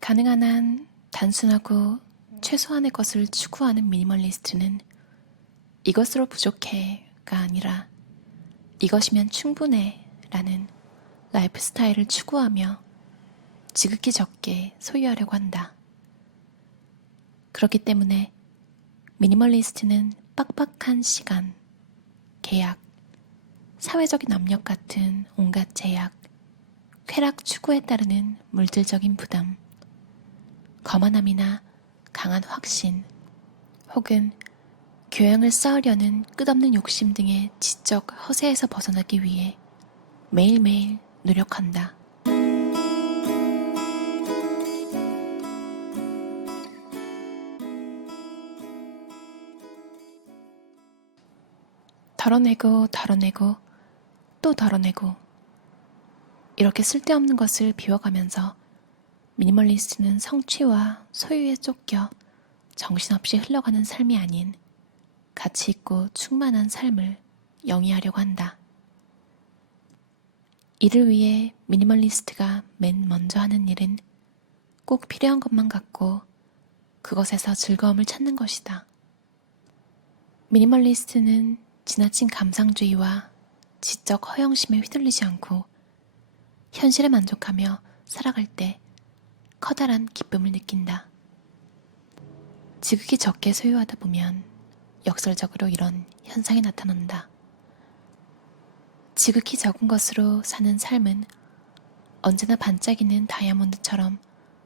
가능한 한 단순하고 최소한의 것을 추구하는 미니멀리스트는 이것으로 부족해가 아니라 이것이면 충분해 라는 라이프 스타일을 추구하며 지극히 적게 소유하려고 한다. 그렇기 때문에 미니멀리스트는 빡빡한 시간, 계약, 사회적인 압력 같은 온갖 제약, 쾌락 추구에 따르는 물질적인 부담, 거만함이나 강한 확신, 혹은 교양을 쌓으려는 끝없는 욕심 등의 지적 허세에서 벗어나기 위해 매일매일 노력한다. 덜어내고 덜어내고 또 덜어내고 이렇게 쓸데없는 것을 비워가면서 미니멀리스트는 성취와 소유에 쫓겨 정신없이 흘러가는 삶이 아닌 가치 있고 충만한 삶을 영위하려고 한다. 이를 위해 미니멀리스트가 맨 먼저 하는 일은 꼭 필요한 것만 갖고 그것에서 즐거움을 찾는 것이다. 미니멀리스트는 지나친 감상주의와 지적 허영심에 휘둘리지 않고 현실에 만족하며 살아갈 때 커다란 기쁨을 느낀다. 지극히 적게 소유하다 보면 역설적으로 이런 현상이 나타난다. 지극히 적은 것으로 사는 삶은 언제나 반짝이는 다이아몬드처럼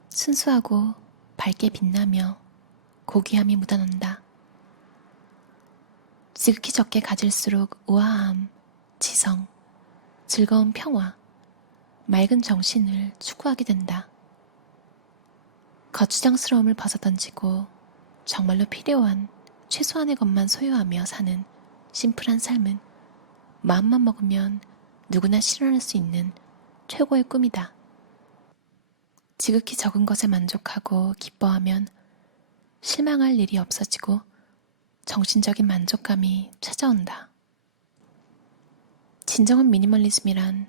순수하고 밝게 빛나며 고귀함이 묻어난다. 지극히 적게 가질수록 우아함, 지성, 즐거운 평화, 맑은 정신을 추구하게 된다. 거추장스러움을 벗어던지고 정말로 필요한 최소한의 것만 소유하며 사는 심플한 삶은 마음만 먹으면 누구나 실현할 수 있는 최고의 꿈이다. 지극히 적은 것에 만족하고 기뻐하면 실망할 일이 없어지고 정신적인 만족감이 찾아온다. 진정한 미니멀리즘이란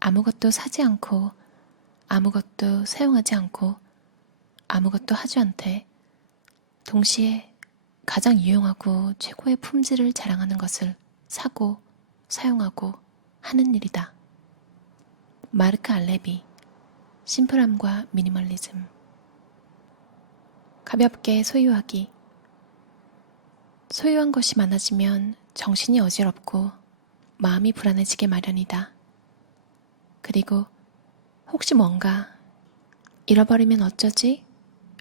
아무것도 사지 않고 아무것도 사용하지 않고 아무것도 하지 않되 동시에 가장 유용하고 최고의 품질을 자랑하는 것을 사고 사용하고 하는 일이다. 마르크 알레비, 심플함과 미니멀리즘. 가볍게 소유하기. 소유한 것이 많아지면 정신이 어지럽고 마음이 불안해지게 마련이다. 그리고 혹시 뭔가 잃어버리면 어쩌지?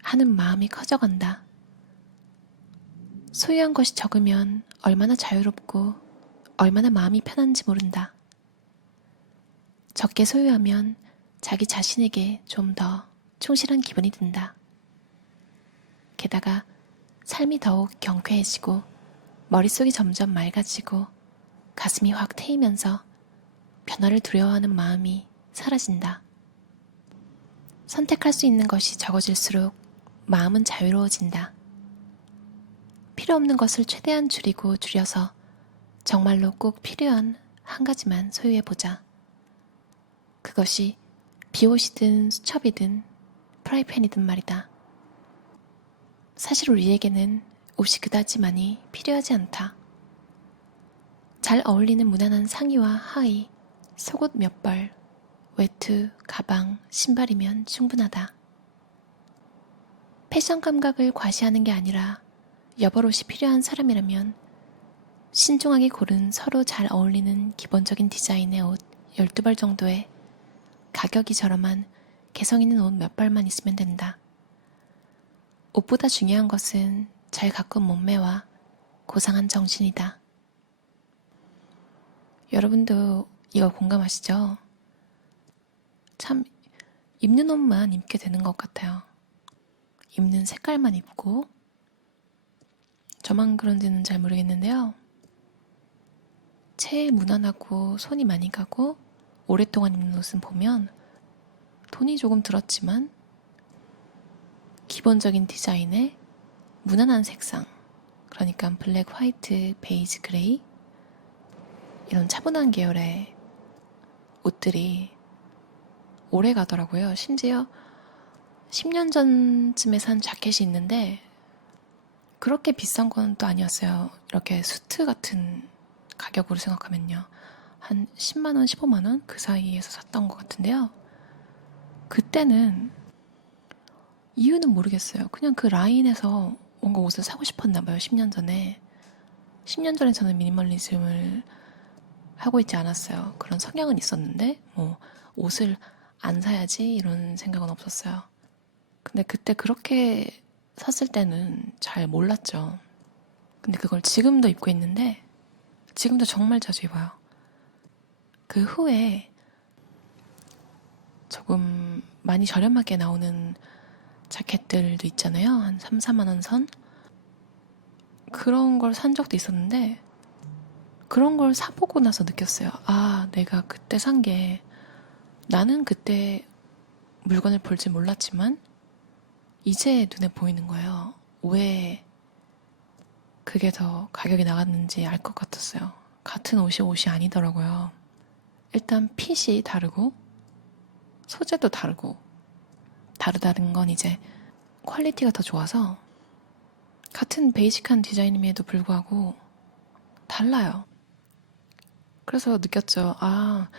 하는 마음이 커져간다. 소유한 것이 적으면 얼마나 자유롭고 얼마나 마음이 편한지 모른다. 적게 소유하면 자기 자신에게 좀 더 충실한 기분이 든다. 게다가 삶이 더욱 경쾌해지고 머릿속이 점점 맑아지고 가슴이 확 트이면서 변화를 두려워하는 마음이 사라진다. 선택할 수 있는 것이 적어질수록 마음은 자유로워진다. 필요 없는 것을 최대한 줄이고 줄여서 정말로 꼭 필요한 한 가지만 소유해보자. 그것이 비옷이든 수첩이든 프라이팬이든 말이다. 사실 우리에게는 옷이 그다지 많이 필요하지 않다. 잘 어울리는 무난한 상의와 하의, 속옷 몇 벌, 외투, 가방, 신발이면 충분하다. 패션 감각을 과시하는 게 아니라 여벌옷이 필요한 사람이라면 신중하게 고른 서로 잘 어울리는 기본적인 디자인의 옷 12벌 정도에 가격이 저렴한 개성 있는 옷 몇 벌만 있으면 된다. 옷보다 중요한 것은 잘 가꾼 몸매와 고상한 정신이다. 여러분도 이거 공감하시죠? 참 입는 옷만 입게 되는 것 같아요. 입는 색깔만 입고 저만 그런지는 잘 모르겠는데요. 제일 무난하고 손이 많이 가고 오랫동안 입는 옷은 보면 돈이 조금 들었지만 기본적인 디자인에 무난한 색상, 그러니까 블랙, 화이트, 베이지, 그레이 이런 차분한 계열의 옷들이 오래 가더라고요. 심지어 10년 전쯤에 산 자켓이 있는데 그렇게 비싼 건 또 아니었어요. 이렇게 수트 같은 가격으로 생각하면요. 한 10만 원, 15만 원 그 사이에서 샀던 것 같은데요. 그때는 이유는 모르겠어요. 그냥 그 라인에서 뭔가 옷을 사고 싶었나 봐요. 10년 전에. 10년 전에 저는 미니멀리즘을 하고 있지 않았어요. 그런 성향은 있었는데 뭐 옷을 안 사야지 이런 생각은 없었어요. 근데 그때 그렇게 샀을 때는 잘 몰랐죠. 근데 그걸 지금도 입고 있는데 지금도 정말 자주 입어요. 그 후에 조금 많이 저렴하게 나오는 자켓들도 있잖아요. 한 3, 4만 원 선? 그런 걸 산 적도 있었는데 그런 걸 사보고 나서 느꼈어요. 아, 내가 그때 산 게 나는 그때 물건을 볼 줄 몰랐지만 이제 눈에 보이는 거예요. 왜 그게 더 가격이 나갔는지 알 것 같았어요. 같은 옷이 아니더라고요. 일단 핏이 다르고 소재도 다르고 다르다는 건 이제 퀄리티가 더 좋아서 같은 베이직한 디자인임에도 불구하고 달라요. 그래서 느꼈죠. 아,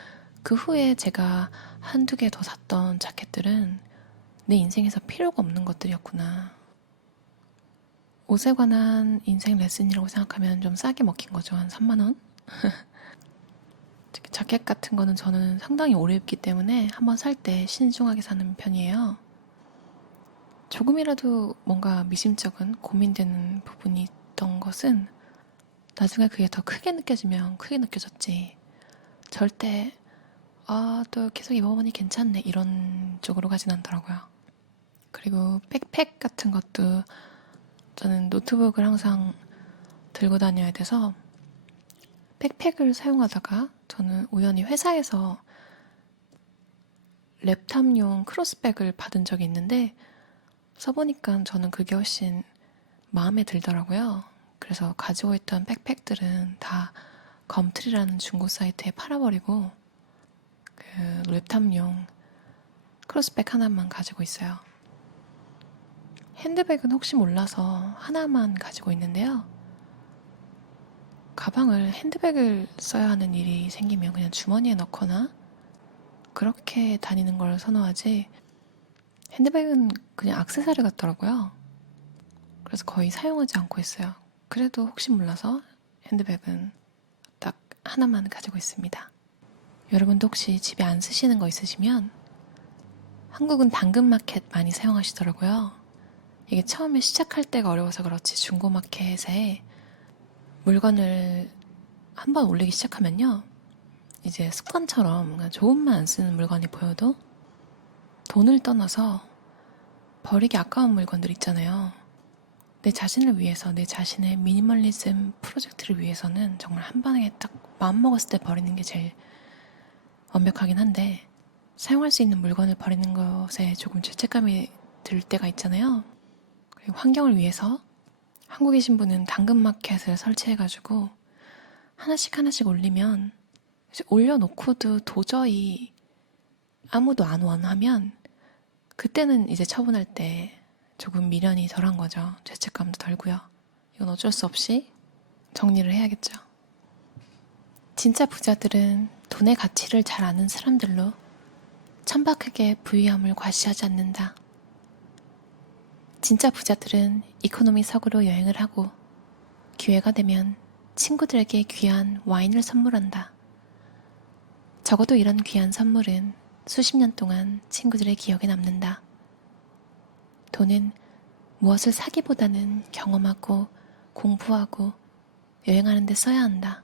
그 후에 제가 한두 개 더 샀던 자켓들은 내 인생에서 필요가 없는 것들이었구나. 옷에 관한 인생 레슨이라고 생각하면 좀 싸게 먹힌 거죠. 한 3만 원? 특히 자켓 같은 거는 저는 상당히 오래 입기 때문에 한번 살 때 신중하게 사는 편이에요. 조금이라도 뭔가 미심쩍은 고민되는 부분이 있던 것은 나중에 그게 더 크게 느껴지면 크게 느껴졌지. 절대 또 계속 입어보니 괜찮네 이런 쪽으로 가진 않더라고요. 그리고 백팩 같은 것도 저는 노트북을 항상 들고 다녀야 돼서 백팩을 사용하다가 저는 우연히 회사에서 랩탑용 크로스백을 받은 적이 있는데 써보니까 저는 그게 훨씬 마음에 들더라고요. 그래서 가지고 있던 백팩들은 다 검트리라는 중고 사이트에 팔아버리고 그 랩탑용 크로스백 하나만 가지고 있어요. 핸드백은 혹시 몰라서 하나만 가지고 있는데요. 가방을 핸드백을 써야 하는 일이 생기면 그냥 주머니에 넣거나 그렇게 다니는 걸 선호하지 핸드백은 그냥 액세서리 같더라고요. 그래서 거의 사용하지 않고 있어요. 그래도 혹시 몰라서 핸드백은 딱 하나만 가지고 있습니다. 여러분도 혹시 집에 안 쓰시는 거 있으시면 한국은 당근마켓 많이 사용하시더라고요. 이게 처음에 시작할 때가 어려워서 그렇지 중고마켓에 물건을 한번 올리기 시작하면요. 이제 습관처럼 그냥 조금만 안 쓰는 물건이 보여도 돈을 떠나서 버리기 아까운 물건들 있잖아요. 내 자신을 위해서, 내 자신의 미니멀리즘 프로젝트를 위해서는 정말 한 방에 딱 마음먹었을 때 버리는 게 제일 완벽하긴 한데 사용할 수 있는 물건을 버리는 것에 조금 죄책감이 들 때가 있잖아요. 그리고 환경을 위해서 한국에 계신 분은 당근마켓을 설치해가지고 하나씩 올리면 이제 올려놓고도 도저히 아무도 안 원하면 그때는 이제 처분할 때 조금 미련이 덜한 거죠. 죄책감도 덜고요. 이건 어쩔 수 없이 정리를 해야겠죠. 진짜 부자들은 돈의 가치를 잘 아는 사람들로 천박하게 부유함을 과시하지 않는다. 진짜 부자들은 이코노미석으로 여행을 하고 기회가 되면 친구들에게 귀한 와인을 선물한다. 적어도 이런 귀한 선물은 수십 년 동안 친구들의 기억에 남는다. 돈은 무엇을 사기보다는 경험하고 공부하고 여행하는 데 써야 한다.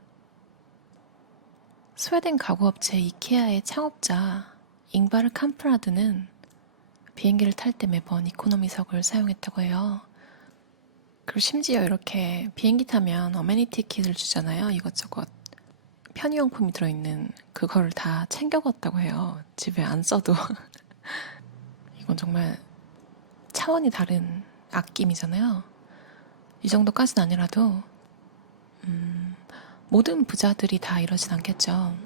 스웨덴 가구업체 이케아의 창업자 잉바르 캄프라드는 비행기를 탈 때 매번 이코노미석을 사용했다고 해요. 그리고 심지어 이렇게 비행기 타면 어메니티 킷을 주잖아요. 이것저것 편의용품이 들어있는 그거를 다 챙겨갔다고 해요. 집에 안 써도. 이건 정말 차원이 다른 아낌이잖아요. 이 정도까지는 아니라도 모든 부자들이 다 이러진 않겠죠.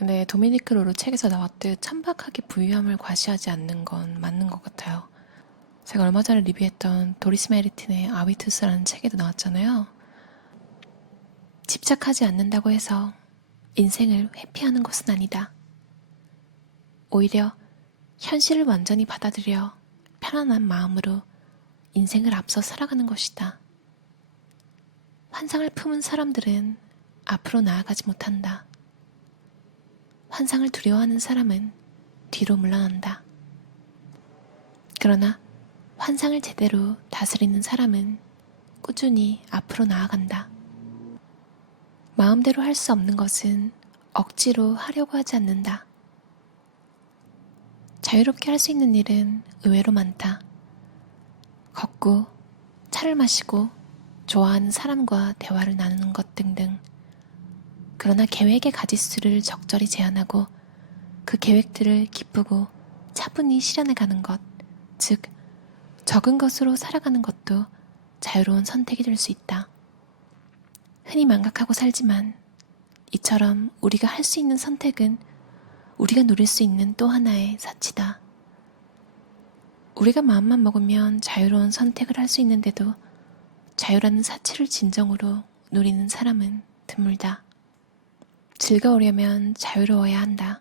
근데 도미니크 로르 책에서 나왔듯 천박하게 부유함을 과시하지 않는 건 맞는 것 같아요. 제가 얼마 전에 리뷰했던 도리스 메리틴의 아비투스라는 책에도 나왔잖아요. 집착하지 않는다고 해서 인생을 회피하는 것은 아니다. 오히려 현실을 완전히 받아들여 편안한 마음으로 인생을 앞서 살아가는 것이다. 환상을 품은 사람들은 앞으로 나아가지 못한다. 환상을 두려워하는 사람은 뒤로 물러난다. 그러나 환상을 제대로 다스리는 사람은 꾸준히 앞으로 나아간다. 마음대로 할 수 없는 것은 억지로 하려고 하지 않는다. 자유롭게 할 수 있는 일은 의외로 많다. 걷고, 차를 마시고, 좋아하는 사람과 대화를 나누는 것 등등. 그러나 계획의 가짓수를 적절히 제한하고 그 계획들을 기쁘고 차분히 실현해가는 것, 즉 적은 것으로 살아가는 것도 자유로운 선택이 될 수 있다. 흔히 망각하고 살지만 이처럼 우리가 할 수 있는 선택은 우리가 누릴 수 있는 또 하나의 사치다. 우리가 마음만 먹으면 자유로운 선택을 할 수 있는데도 자유라는 사치를 진정으로 누리는 사람은 드물다. 즐거우려면 자유로워야 한다.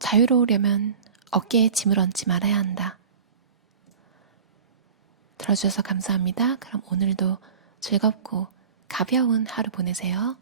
자유로우려면 어깨에 짐을 얹지 말아야 한다. 들어주셔서 감사합니다. 그럼 오늘도 즐겁고 가벼운 하루 보내세요.